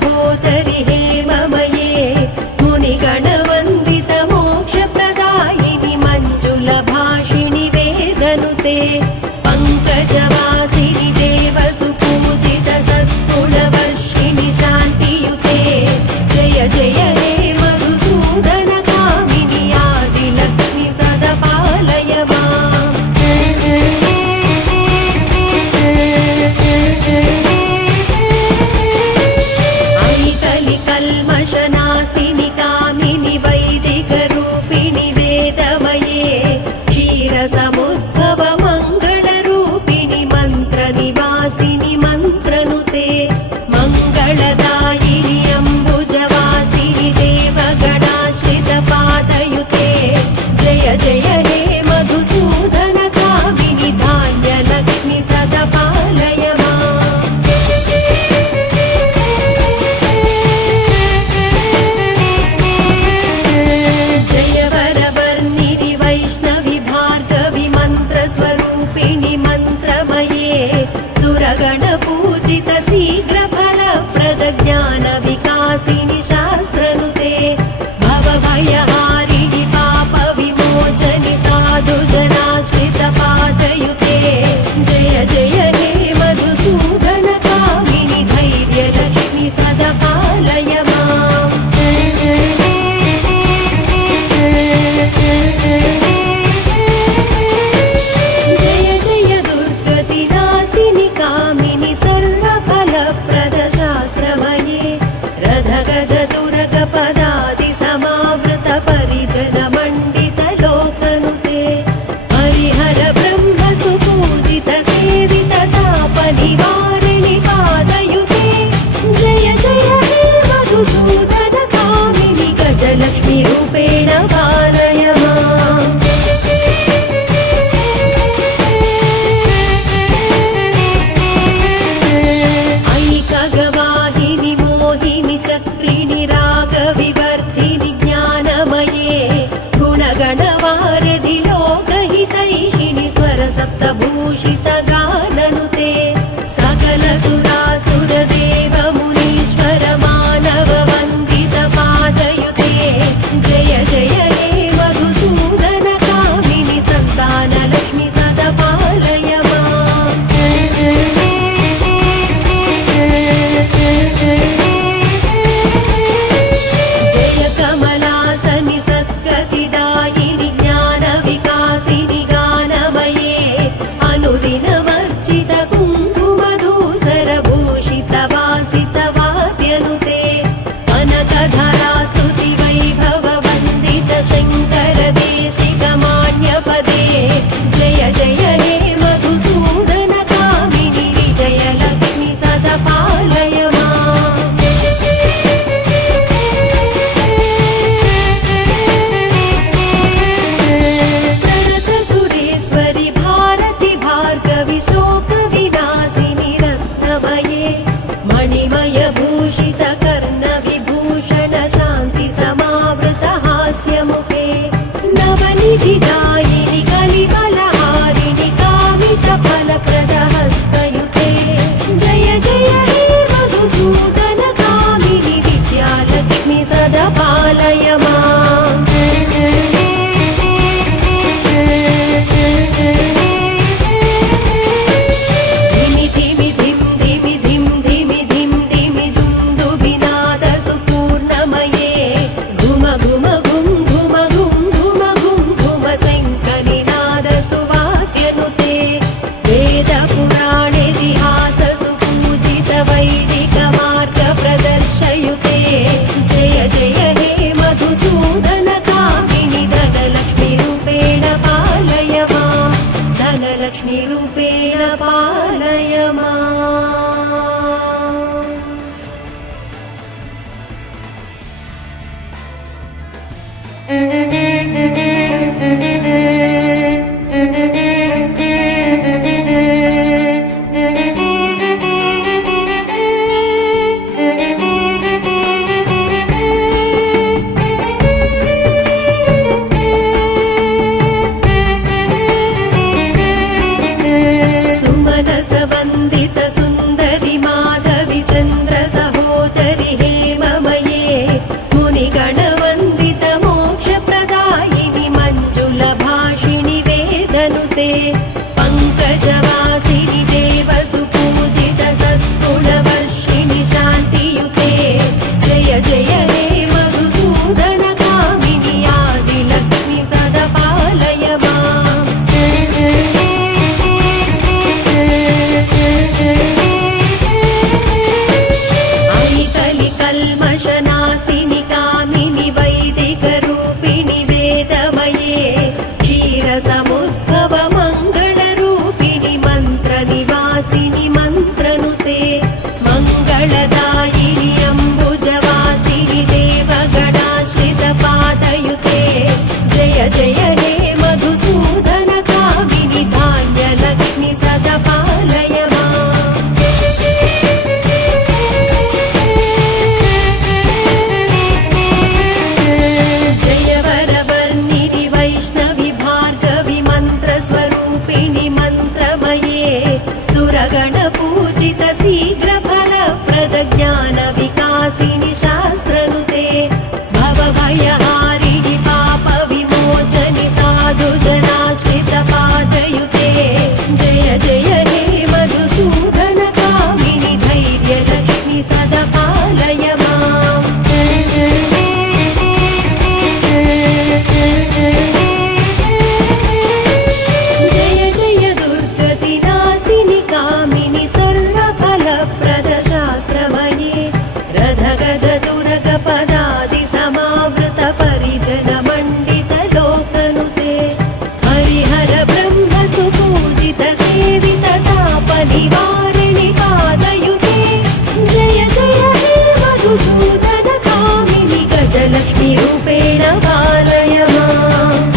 अग्निहोतरि हेममये मुनिगणवन्दित मोक्षप्रदायिनि मञ्जुलभाषिणि वेदनुते पङ्कजवासिनि देवसुपूजित सद्गुणवर्षिणि शान्तियुते जय जय हे मधुसूदन कामिनि आदिलक्ष्मि सदा पालय माम्। कल्मषनाशिनि कामिनि वैदिकरूपिणि वेदमये क्षीरसमुद्भव मङ्गलरूपिणि मन्त्रनिवासिनि मन्त्रनुते मङ्गलदायिनि अम्बुजवासिनि देवगणाश्रितपादयुते जय जय हे मधुसूदन कामिनि धान्यलक्ष्मि सदा पालय माम्। स्वरूपिणि मन्त्रमये सुरगणपूजित शीघ्रफलप्रद ज्ञानविकासिनि शास्त्रनुते भवभयहारिणि पापविमोचनि साधुजनाश्रितपादयुते जय जय हे मधुसूदन कामिनि धैर्यलक्ष्मि सदा पालय माम्। पदादि समावृत परिजन मण्डित लोकनुते हरिहर ब्रह्म सुपूजित सेवित ताप निवारिणि पादयुते जय जय हे मधुसूदन कामिनि गजलक्ष्मी रूपेण पालय माम्। ऐकगवाहिनि मोहिनि चक्रिणि विवर्धिनि ज्ञानमये गुणगणवारधि लोकहितैषिणि स्वरसप्तभूषित गाननुते सकल सुरासुर देव मुनीश्वर मानव वन्दित पादयुते जय जय हे मधुसूदन कामिनि सन्तानलक्ष्मि सदा पालय माम्। कमलासनि सद्गतिदायिनि ज्ञानविकासिनि गानमये अनुदिनमर्चित कुङ्कुमधूसरभूषित वासित वाद्यनुते अनकधरा स्तुति वैभव वन्दित शङ्कर देशिक मान्यपदे जय जय हे मधुसूदन कामिनि विजयलक्ष्मि सदा पालय माम्। शोकविनाशिनि रत्नमये मणिमय भूषित कर्ण विभूषण शान्ति समावृत हास्यमुखे नवनिधिदायिनि कलिबलहारिणि कामित फलप्रद हस्तयुते जय जय हे मधुसूदन कामिनि विद्यालक्ष्मि सदा पालय माम्। घुम घुम घुम घुम घुम घुम घुम घुम सहोदरि हेममये मुनिगणवन्दित मोक्षप्रदायिनि मञ्जुलभाषिणि वेदनुते पङ्कजवासिनि देवसुपूजित सद्गुणवर्षिणि शान्तियुते जय जय हे मधुसूदन कामिनि आदिलक्ष्मि सदा पालय माम् कल्मषनाशिनि कामिनि वैदिकरूपिणि वेदमये क्षीरसमुद्भव मङ्गलरूपिणि मन्त्रनिवासिनि मन्त्रनुते मङ्गलदायिनि अम्बुजवासिनि देवगणाश्रितपादयुते जय जय हे मधुसूदन कामिनि धान्यलक्ष्मि सदा पालय माम् स्वरूपिणि मन्त्रमये सुरगणपूजित शीघ्रफलप्रद ज्ञानविकासिनि शास्त्रनुते भवभयहारिणि पापविमोचनि साधुजनाश्रितपादयुते जय जय हे मधुसूदन कामिनि धैर्यलक्ष्मि सदा पालय माम् पदादि समावृत परिजन मण्डित लोकनुते हरिहर ब्रह्म सुपूजित सेवित ताप निवारिणि पादयुते जय जय हे मधुसूदन कामिनि गजलक्ष्मी रूपेण पालय माम्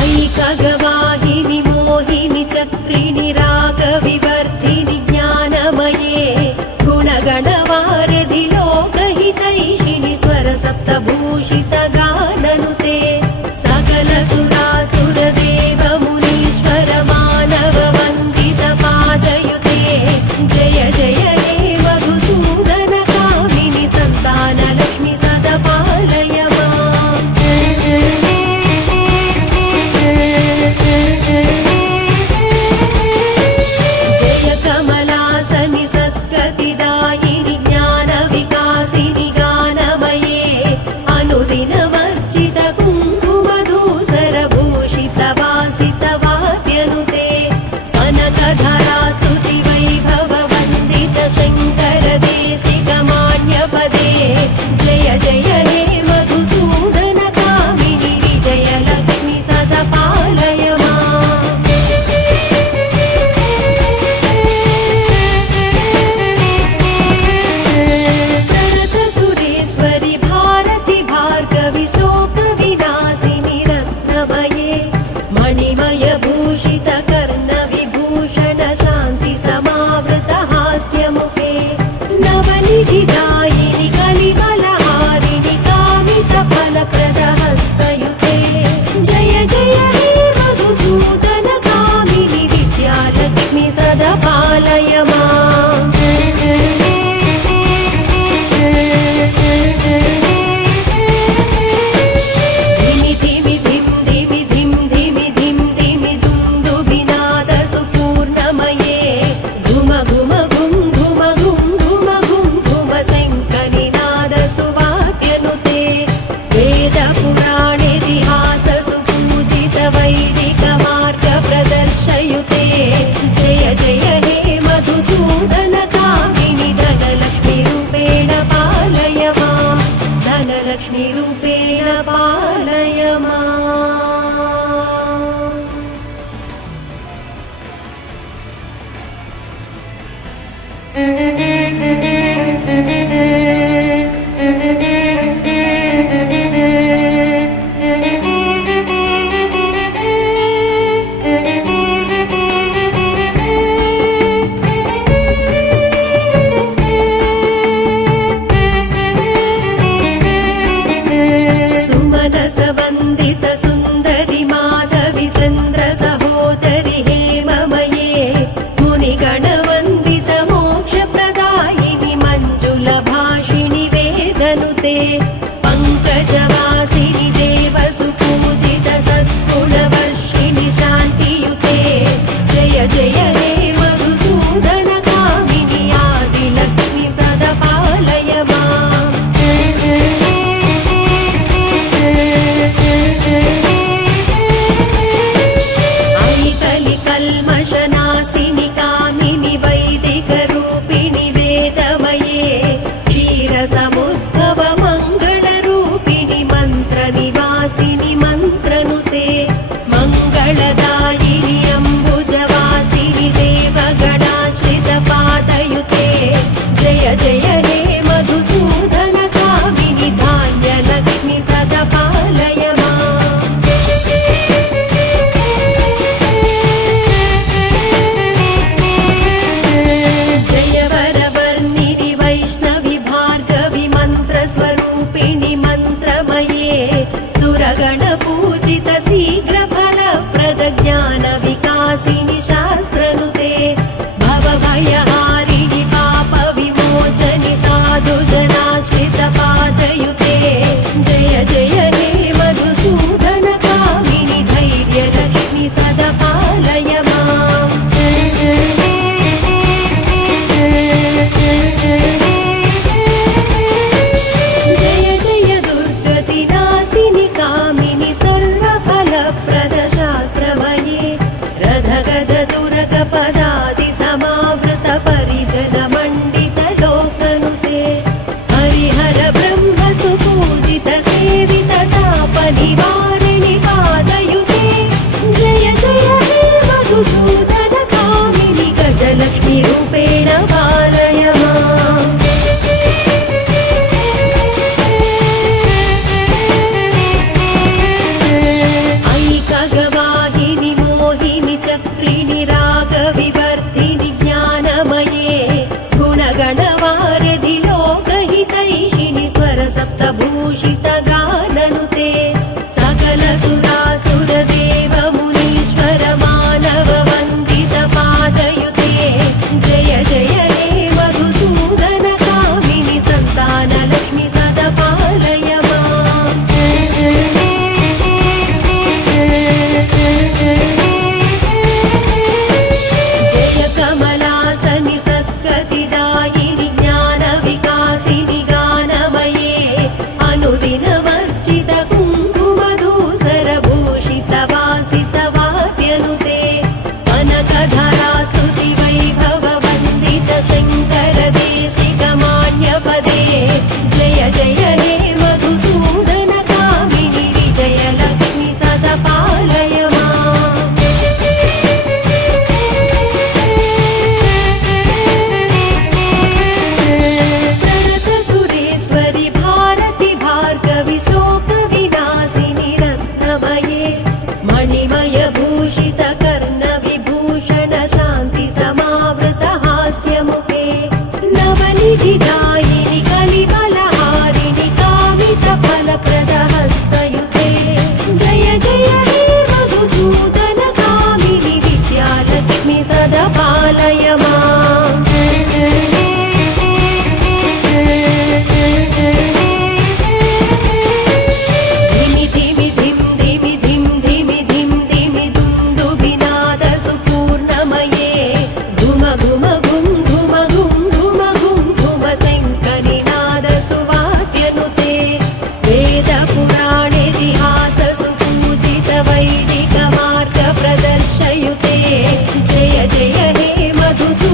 ऐकगवाहिनि मोहिनि चक्रिणि विवर्धिनि ज्ञानमये गुणगणवारिधि लोकहितैषिणि स्वरसप्तभूषित गाननुते सकल सुरासुर देव मुनीश्वर मानव वन्दित पादयुते जय जय हे मधुसूदन कामिनि सन्तानलक्ष्मि सदा पालय माम् कमलासनि सद्गतिदायिनि ज्ञानविकासिनि गानमये अनुदिनमर्चित कुङ्कुमधूसरभूषित वासित वाद्यनुते अनकधरा स्तुति वैभव वन्दित शङ्कर देशिक मान्यपदे जय जय हे मधुसूदन कामिनि विजयलक्ष्मि सदा पालय माम् मणिमय भूषित कर्ण विभूषण शान्ति समावृत हास्यमुखे नवनिधिदायिनि कलिबलहारिणि कामित फलप्रद हस्तयुते जय जय हे मधुसूदन कामिनि विद्यालक्ष्मि सदा पालय माम् प्रदर्शयुते जय जय हे मधुसूदन कामिनि धनलक्ष्मी रूपेण पालय माम् धनलक्ष्मी रूपेण पालय माम् सुमनस वन्दित सुन्दरि माधवि चन्द्र सहोदरि हे नासिनि कामिनि वैदिकरूपिणि वेदमये क्षीरसमुद्भव मङ्गलरूपिणि मन्त्रनिवासिनि मन्त्रनुते मङ्गलदायिनि अम्बुजवासिनि देवगणाश्रितपादयुते जय जय हे मधुसूदन कामिनि धान्यलक्ष्मि सदा पालय माम्। जय वरवर्णिनि वैष्णवि भार्गवि मन्त्रस्वरूपिणि मन्त्रमये सुरगणपूजित शीघ्रफलप्रद ज्ञानविकासिनि शास्त्रनुते भवभयहारिणि पापविमोचनि साधुजनाश्रितपादयुते जय जय हे मधुसूदन कामिनि धैर्यलक्ष्मि सदा पालय माम्। जय जय दुर्गतिनाशिनि कामिनि सर्वफलप्रद शास्त्रमये रथगजदुरगपदादि समावृत परिजन मण्डित लोकनुते हरिहर ब्रह्म सुपूजित सेवित तापनिवारिणि पादयुते जय जय हे मधुसूदन कामिनि गजलक्ष्मी रूपेण पालय माम्। ऐकगवाहिनि मोहिनि चक्रिणि रागविवर्धिनि ज्ञानमये गुणगणवारिधि लोकहितैषिणि स्वरसप्तभूषित गाननुते सकल सुरासुरदेव मुनीश्वर मानव वन्दित पादयुते जय जय हे मधुसूदन कामिनि सन्तानलक्ष्मि सदा पालय माम्। जय कमलासनि सद्गतिदायिनि ज्ञानविकासिनि गानमये अनुदिनवर्जित कुङ्कुमधूसरभूषित वासित वाद्यनुते कनकधरास्तुति वैभव वन्दित शङ्कर देशिकमान्यपदे जय जय हे मधुसूदन कामिनि विजयलक्ष्मि सदा पालय माम्। प्रणत सुरेश्वरि भारति भार्गवि शोकविनाशिनि रत्नमये मणिमय भूषित कर्णविभूषण शान्ति समावृत हास्यमुखे नवनिधिदायिनि कलिबलहारिणि कामित फलप्रद हस्तयुते जय जय हे मधुसूदन कामिनि विद्यालक्ष्मि सदा पालय माम्। धिमि धिमि धिं धिमि धिं धिमि धिं धिमि दुन्दुभिनाद सुपूर्णमये घुम घुम घुं घुम घुं घुम घुं घुम शङ्खनिनाद सुवाद्यनुते वेदपुराणेतिहास सुपूजित वैदिक मार्ग प्रदर्शयुते जय जय हे मधुसूदन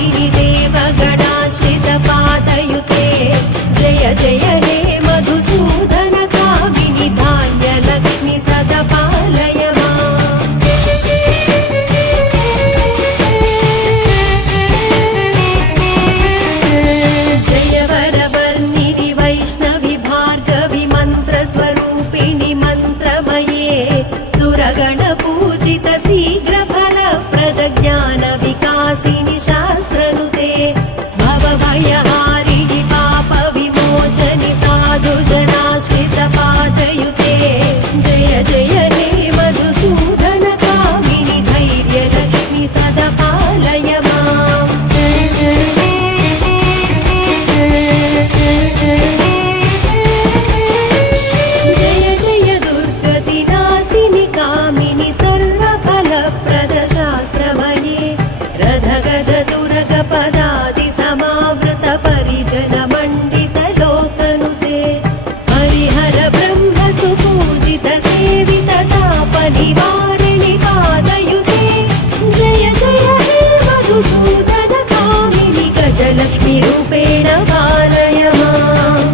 वासिनि देवगणाश्रितपादयुते जय जय हे मधुसूदन कामिनि धान्यलक्ष्मि सदा पालय माम्। जय वरवर्णिनि वैष्णवि भार्गवि मन्त्रस्वरूपिणि मन्त्रमये सुरगणपूजित शीघ्रफलप्रद ज्ञानविकासिनि शास्त्रनुते भवभयहारिणि पापविमोचनि साधुजनाश्रितपादयुते जय जय हे मधुसूदन कामिनि धैर्यलक्ष्मि सदा पालय माम्। जय जय दुर्गतिनाशिनि कामिनि सर्वफलप्रद शास्त्रमये रथगजतुरगपदादि समावृत परिजन मण्डित लोकनुते हरिहर ब्रह्म सुपूजित सेवित ताप निवारिणि पादयुते जय जय हे मधुसूदन कामिनि गजलक्ष्मि रूपेण पालय माम्।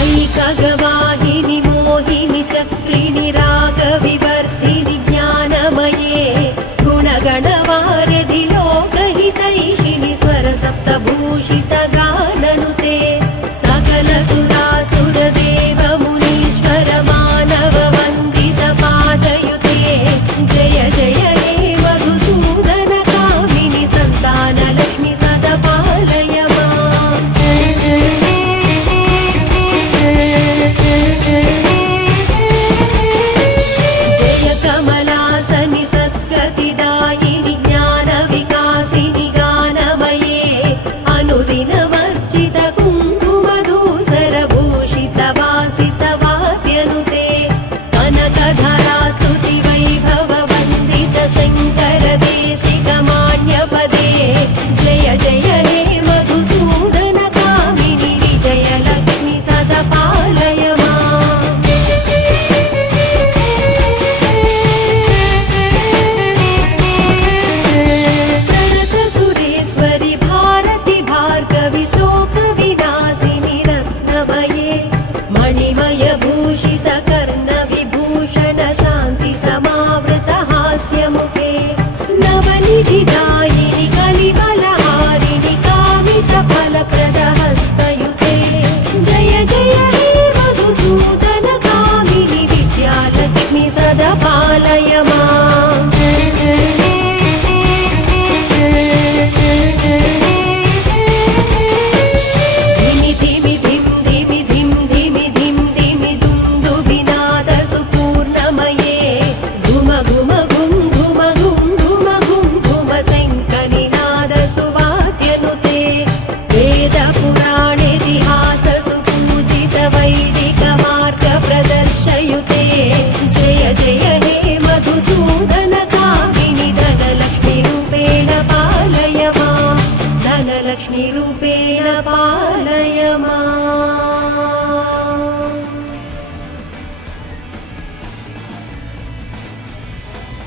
ऐकगवाहिनि मोहिनि चक्रिणि रागविवर्धिनि ज्ञानमये गुणगणवारिधि लोकहितैषिणि स्वरसप्तभूषित गाननुते सकल सुरासुरदेव मुनीश्वर मानव वन्दित पादयुते जय जय हे मधुसूदन कामिनि सन्तानलक्ष्मि सदा पालय माम्। जय कमलासनि सद्गतिदायिनि ज्ञानविकासिनि गानमये अनुदिनमर्चित कुङ्कुमधूसरभूषित वासित वाद्यनुते कनकधरा स्तुति वैभव वन्दित शङ्कर देशिक मान्यपदे जय जय हे मधुसूदन कामिनि विजयलक्ष्मि सदा पालय माम्। प्रणत सुरेश्वरि भारति भार्गवि शोकविनाशिनि रत्नमये मणिमय भूषित कर्ण विभूषण शान्ति समावृत हास्यमुखे नवनिधिदायिनि कलिबलहारिणि कामित फलप्रद हस्तयुते जय जय हे मधुसूदन कामिनि विद्यालक्ष्मि सदा पालय माम्।